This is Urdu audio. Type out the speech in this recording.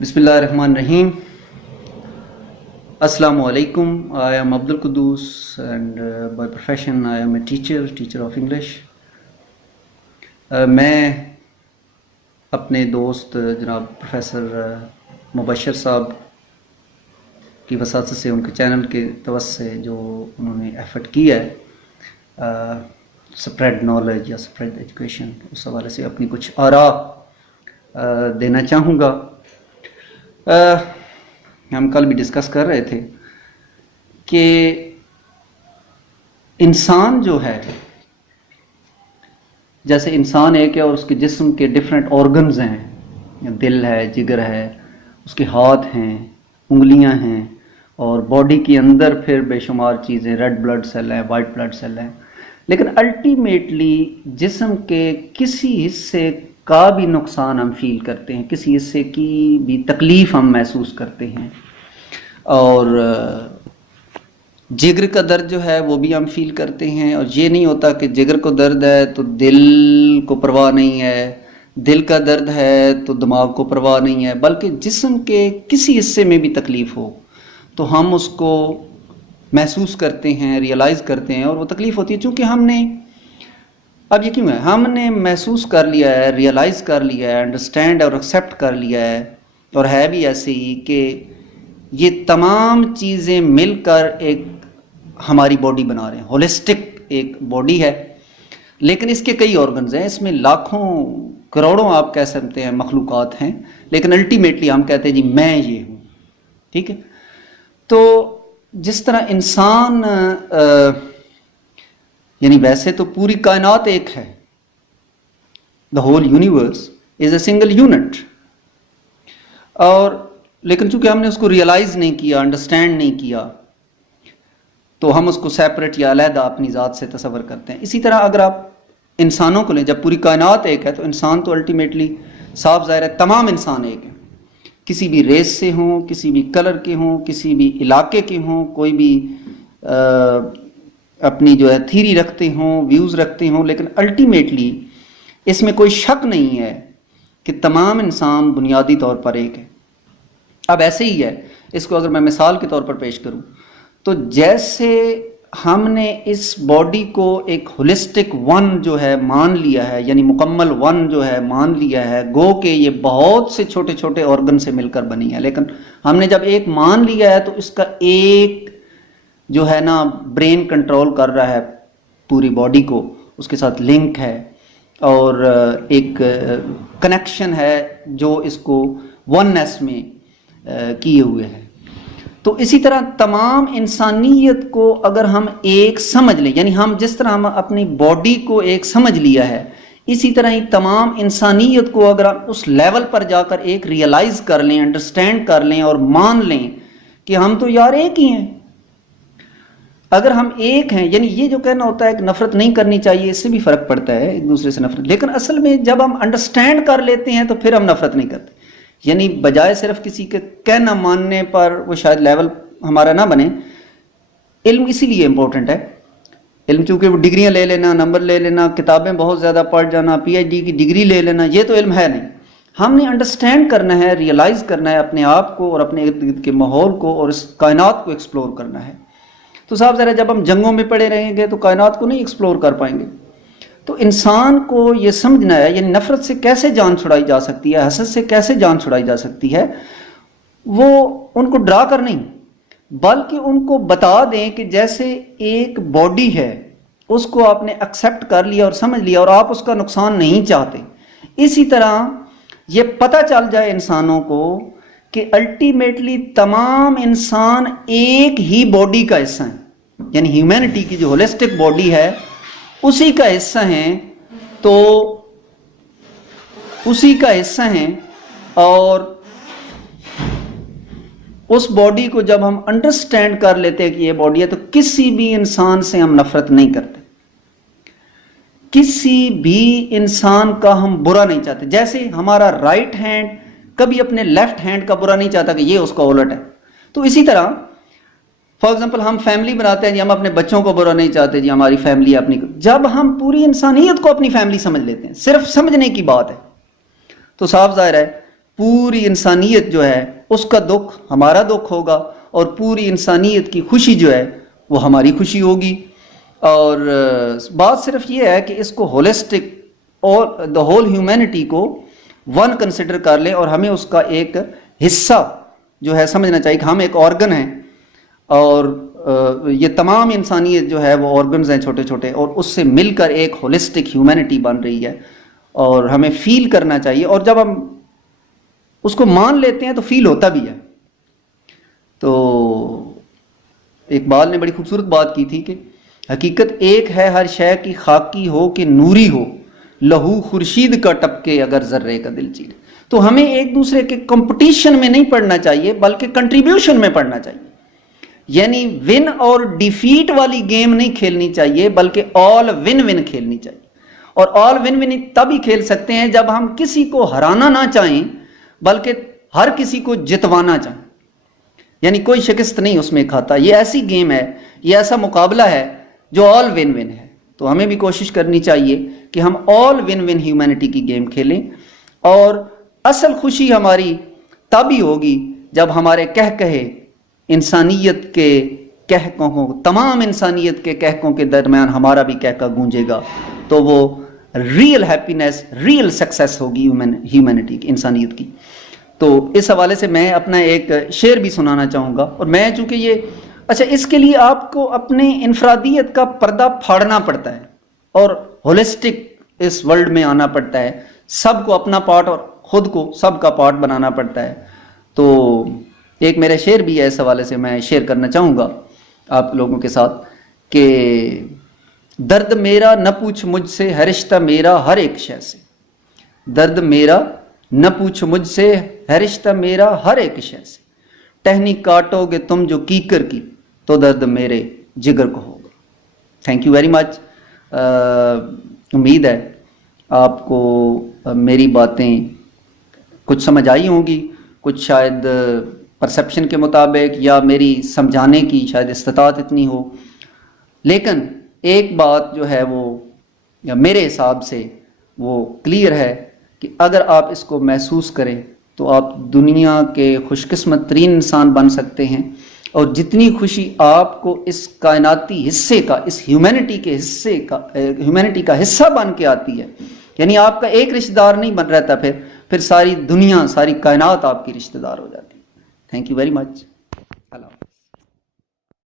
بسم اللہ الرحمن الرحیم. السلام علیکم. I am Abdul Quddus and by profession I am a teacher of English. میں اپنے دوست جناب پروفیسر مبشر صاحب کی وساطت سے ان کے چینل کے توسط سے جو انہوں نے ایفرٹ کیا ہے سپریڈ نالج یا سپریڈ ایجوکیشن، اس حوالے سے اپنی کچھ آراء دینا چاہوں گا. ہم کل بھی ڈسکس کر رہے تھے کہ انسان جو ہے، جیسے انسان ایک ہے اور اس کے جسم کے ڈفرینٹ آرگنز ہیں، دل ہے، جگر ہے، اس کے ہاتھ ہیں، انگلیاں ہیں، اور باڈی کے اندر پھر بے شمار چیزیں، ریڈ بلڈ سیل ہیں، وائٹ بلڈ سیل ہیں، لیکن الٹیمیٹلی جسم کے کسی حصے کا بھی نقصان ہم فیل کرتے ہیں، کسی حصے کی بھی تکلیف ہم محسوس کرتے ہیں، اور جگر کا درد جو ہے وہ بھی ہم فیل کرتے ہیں. اور یہ نہیں ہوتا کہ جگر کو درد ہے تو دل کو پرواہ نہیں ہے، دل کا درد ہے تو دماغ کو پرواہ نہیں ہے، بلکہ جسم کے کسی حصے میں بھی تکلیف ہو تو ہم اس کو محسوس کرتے ہیں، ریئلائز کرتے ہیں، اور وہ تکلیف ہوتی ہے. چونکہ ہم نے اب یہ کیوں ہے، ہم نے محسوس کر لیا ہے، ریئلائز کر لیا ہے، انڈرسٹینڈ اور ایکسیپٹ کر لیا ہے، اور ہے بھی ایسے ہی کہ یہ تمام چیزیں مل کر ایک ہماری باڈی بنا رہے ہیں، ہولسٹک ایک باڈی ہے. لیکن اس کے کئی آرگنز ہیں، اس میں لاکھوں کروڑوں آپ کہہ سکتے ہیں مخلوقات ہیں، لیکن الٹیمیٹلی ہم کہتے ہیں جی میں یہ ہوں. ٹھیک ہے، تو جس طرح انسان یعنی ویسے تو پوری کائنات ایک ہے، the whole universe is a single unit, اور لیکن چونکہ ہم نے اس کو ریئلائز نہیں کیا، انڈرسٹینڈ نہیں کیا، تو ہم اس کو سیپریٹ یا علیحدہ اپنی ذات سے تصور کرتے ہیں. اسی طرح اگر آپ انسانوں کو لیں، جب پوری کائنات ایک ہے تو انسان تو الٹیمیٹلی صاف ظاہر ہے تمام انسان ایک ہیں، کسی بھی ریس سے ہوں، کسی بھی کلر کے ہوں، کسی بھی علاقے کے ہوں، کوئی بھی اپنی جو ہے تھیری رکھتے ہوں، ویوز رکھتے ہوں، لیکن الٹیمیٹلی اس میں کوئی شک نہیں ہے کہ تمام انسان بنیادی طور پر ایک ہے. اب ایسے ہی ہے، اس کو اگر میں مثال کے طور پر پیش کروں تو جیسے ہم نے اس باڈی کو ایک ہولسٹک ون جو ہے مان لیا ہے، یعنی مکمل ون جو ہے مان لیا ہے، گو کہ یہ بہت سے چھوٹے چھوٹے آرگن سے مل کر بنی ہے، لیکن ہم نے جب ایک مان لیا ہے تو اس کا ایک جو ہے نا برین کنٹرول کر رہا ہے پوری باڈی کو، اس کے ساتھ لنک ہے اور ایک کنیکشن ہے جو اس کو وننس میں کیے ہوئے ہے. تو اسی طرح تمام انسانیت کو اگر ہم ایک سمجھ لیں، یعنی ہم جس طرح ہم اپنی باڈی کو ایک سمجھ لیا ہے، اسی طرح ہی تمام انسانیت کو اگر ہم اس لیول پر جا کر ایک ریئلائز کر لیں، انڈرسٹینڈ کر لیں اور مان لیں کہ ہم تو یار ایک ہی ہیں. اگر ہم ایک ہیں، یعنی یہ جو کہنا ہوتا ہے کہ نفرت نہیں کرنی چاہیے، اس سے بھی فرق پڑتا ہے ایک دوسرے سے نفرت، لیکن اصل میں جب ہم انڈرسٹینڈ کر لیتے ہیں تو پھر ہم نفرت نہیں کرتے. یعنی بجائے صرف کسی کے کہنا ماننے پر وہ شاید لیول ہمارا نہ بنے. علم اسی لیے امپورٹنٹ ہے، علم چونکہ وہ ڈگریاں لے لینا، نمبر لے لینا، کتابیں بہت زیادہ پڑھ جانا، پی ایچ ڈی کی ڈگری لے لینا، یہ تو علم ہے نہیں. ہم نے انڈرسٹینڈ کرنا ہے، ریئلائز کرنا ہے اپنے آپ کو اور اپنے ارد گرد کے ماحول کو اور اس کائنات کو ایکسپلور کرنا ہے. تو صاحب ذرا جب ہم جنگوں میں پڑے رہیں گے تو کائنات کو نہیں ایکسپلور کر پائیں گے. تو انسان کو یہ سمجھنا ہے، یعنی نفرت سے کیسے جان چھڑائی جا سکتی ہے، حسد سے کیسے جان چھڑائی جا سکتی ہے. وہ ان کو ڈرا کر نہیں، بلکہ ان کو بتا دیں کہ جیسے ایک باڈی ہے، اس کو آپ نے ایکسیپٹ کر لیا اور سمجھ لیا اور آپ اس کا نقصان نہیں چاہتے، اسی طرح یہ پتہ چل جائے انسانوں کو کہ الٹیمیٹلی تمام انسان ایک ہی باڈی کا حصہ ہیں، یعنی ہیومینٹی کی جو ہولسٹک باڈی ہے اسی کا حصہ ہیں، تو اسی کا حصہ ہیں. اور اس باڈی کو جب ہم انڈرسٹینڈ کر لیتے ہیں کہ یہ باڈی ہے تو کسی بھی انسان سے ہم نفرت نہیں کرتے، کسی بھی انسان کا ہم برا نہیں چاہتے. جیسے ہمارا رائٹ ہینڈ کبھی اپنے لیفٹ ہینڈ کا برا نہیں چاہتا کہ یہ اس کا الٹ ہے، تو اسی طرح فار ایگزامپل ہم فیملی بناتے ہیں جی، ہم اپنے بچوں کو برا نہیں چاہتے جی ہماری فیملی اپنی. جب ہم پوری انسانیت کو اپنی فیملی سمجھ لیتے ہیں، صرف سمجھنے کی بات ہے، تو صاف ظاہر ہے پوری انسانیت جو ہے اس کا دکھ ہمارا دکھ ہوگا، اور پوری انسانیت کی خوشی جو ہے وہ ہماری خوشی ہوگی. اور بات صرف یہ ہے کہ اس کو ہولسٹک اور دا ہول ہیومینٹی کو ون کنسیڈر کر لیں، اور ہمیں اس کا ایک حصہ جو ہے سمجھنا چاہیے کہ ہم ایک آرگن ہیں، اور یہ تمام انسانیت جو ہے وہ آرگنز ہیں چھوٹے چھوٹے، اور اس سے مل کر ایک ہولسٹک ہیومینٹی بن رہی ہے، اور ہمیں فیل کرنا چاہیے. اور جب ہم اس کو مان لیتے ہیں تو فیل ہوتا بھی ہے. تو اقبال نے بڑی خوبصورت بات کی تھی کہ حقیقت ایک ہے ہر شے کی، خاکی ہو کہ نوری ہو، لہو خورشید کا ٹپکے اگر ذرے کا دل چیرے. تو ہمیں ایک دوسرے کے کمپٹیشن میں نہیں پڑھنا چاہیے بلکہ کنٹریبیوشن میں پڑھنا چاہیے. یعنی ون اور ڈیفیٹ والی گیم نہیں کھیلنی چاہیے بلکہ آل ون ون کھیلنی چاہیے. اور آل ون ون تب ہی کھیل سکتے ہیں جب ہم کسی کو ہرانا نہ چاہیں بلکہ ہر کسی کو جتوانا چاہیں. یعنی کوئی شکست نہیں اس میں کھاتا. یہ ایسی گیم ہے، یہ ایسا مقابلہ ہے جو آل ون ون ہے. تو ہمیں بھی کوشش کرنی چاہیے کہ ہم آل ون ون ہیومینٹی کی گیم کھیلیں. اور اصل خوشی ہماری تب ہی ہوگی جب ہمارے کہے انسانیت کے کہکوں، تمام انسانیت کے کہکوں کے درمیان ہمارا بھی کہکا گونجے گا. تو وہ ریئل ہیپینس، ریئل سکسیس ہوگی ہیومینٹی کی، انسانیت کی. تو اس حوالے سے میں اپنا ایک شعر بھی سنانا چاہوں گا. اور میں چونکہ اچھا اس کے لیے آپ کو اپنے انفرادیت کا پردہ پھاڑنا پڑتا ہے اور ہولسٹک اس ورلڈ میں آنا پڑتا ہے. سب کو اپنا پارٹ اور خود کو سب کا پارٹ بنانا پڑتا ہے. تو ایک میرا شعر بھی ہے، اس حوالے سے میں شیئر کرنا چاہوں گا آپ لوگوں کے ساتھ کہ درد میرا نہ پوچھ مجھ سے ہے رشتہ میرا ہر ایک شے سے. درد میرا نہ پوچھ مجھ سے ہے رشتہ میرا ہر ایک شے سے. ٹہنی کاٹو گے تم جو کیکر کی تو درد میرے جگر کو ہوگا. Thank you very much. امید ہے آپ کو میری باتیں کچھ سمجھ آئی ہوں گی، کچھ شاید پرسیپشن کے مطابق، یا میری سمجھانے کی شاید استطاعت اتنی ہو. لیکن ایک بات جو ہے وہ یا میرے حساب سے وہ کلیئر ہے کہ اگر آپ اس کو محسوس کریں تو آپ دنیا کے خوش قسمت ترین انسان بن سکتے ہیں. اور جتنی خوشی آپ کو اس کائناتی حصے کا، اس ہیومینٹی کا حصہ بن کے آتی ہے، یعنی آپ کا ایک رشتہ دار نہیں بن رہتا، پھر ساری دنیا، ساری کائنات آپ کی رشتہ دار ہو جاتی ہے. Thank you very much.